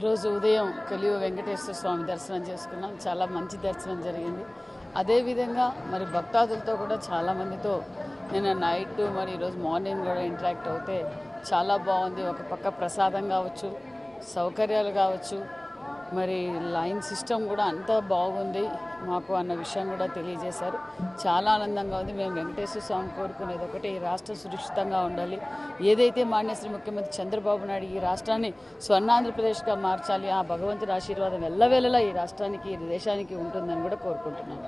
ఈరోజు ఉదయం కలియుగ వెంకటేశ్వర స్వామి దర్శనం చేసుకున్నాం. చాలా మంచి దర్శనం జరిగింది. అదేవిధంగా మరి భక్తాదులతో కూడా చాలామందితో నిన్న నైట్ మరి ఈరోజు మార్నింగ్ కూడా ఇంటరాక్ట్ అవుతే చాలా బాగుంది. ఒక పక్క ప్రసాదం కావచ్చు, సౌకర్యాలు కావచ్చు, మరి లైన్ సిస్టమ్ కూడా అంతా బాగుంది మాకు అన్న విషయం కూడా తెలియజేశారు. చాలా ఆనందంగా ఉంది. మేము వెంకటేశ్వర స్వామి కోరుకునేది ఒకటి, ఈ రాష్ట్రం సురక్షితంగా ఉండాలి. ఏదైతే మాన్యశ్రీ ముఖ్యమంత్రి చంద్రబాబు నాయుడు ఈ రాష్ట్రాన్ని స్వర్ణాంధ్రప్రదేశ్గా మార్చాలి, ఆ భగవంతుడి ఆశీర్వాదం ఎల్లవేళలా ఈ రాష్ట్రానికి, ఈ దేశానికి ఉంటుందని కూడా కోరుకుంటున్నాను.